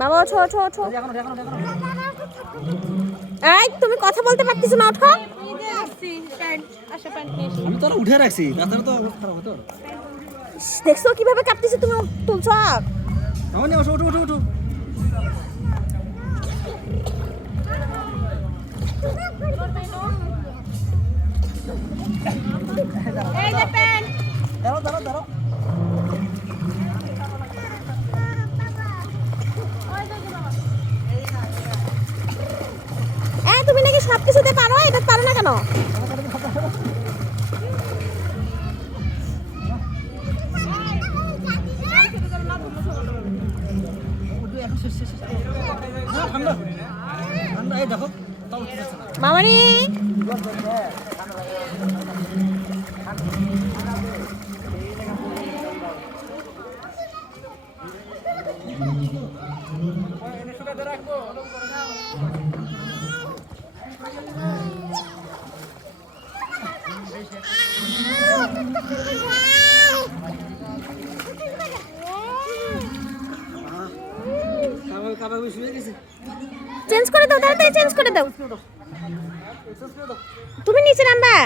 বাবা ওঠো ওঠো ওঠো। এই তুমি কথা বলতে পারতেছো না, ওঠো। আমি তো উঠে রাখছি, তাছাড়া তো অবস্থা খারাপ হতো। দেখছো কিভাবে কাঁপতেছে, তুমি তুলছো। মামনি ওঠো ওঠো ওঠো ওঠো। এই যে পেন দাঁড়াও দাঁড়াও দাঁড়াও। তুমি নাকি সবকিছুতে পারো, এটা পারো না কেন? ঠান্ডা ঠান্ডা, এই দেখো তাও উঠতে যাচ্ছে না। মামারি চেঞ্জ করে দাও, তাড়াতাড়ি চেঞ্জ করে দাও। তুমি নিচে নামবা।